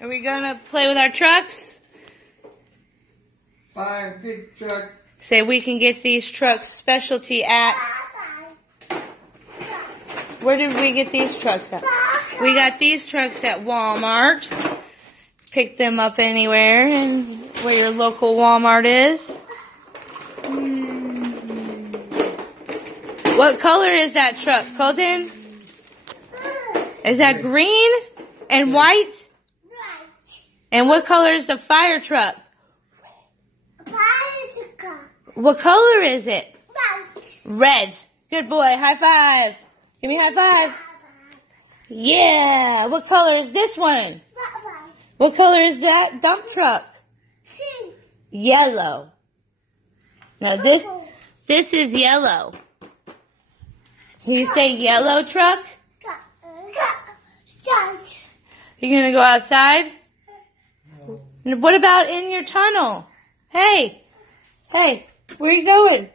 Are we gonna play with our trucks? Buy a big truck. Say we can get these trucks specialty at. Where did we get these trucks at? We got these trucks at Walmart. Pick them up anywhere and where your local Walmart is. What color is that truck, Colton? Is that green and white? And what color is the fire truck? What color is it? Red. Good boy. High five. Give me a high five. Yeah. What color is this one? What color is that dump truck? Yellow. Now this is yellow. Can you say yellow truck? You gonna go outside? No. What about in your tunnel? Hey, where are you going?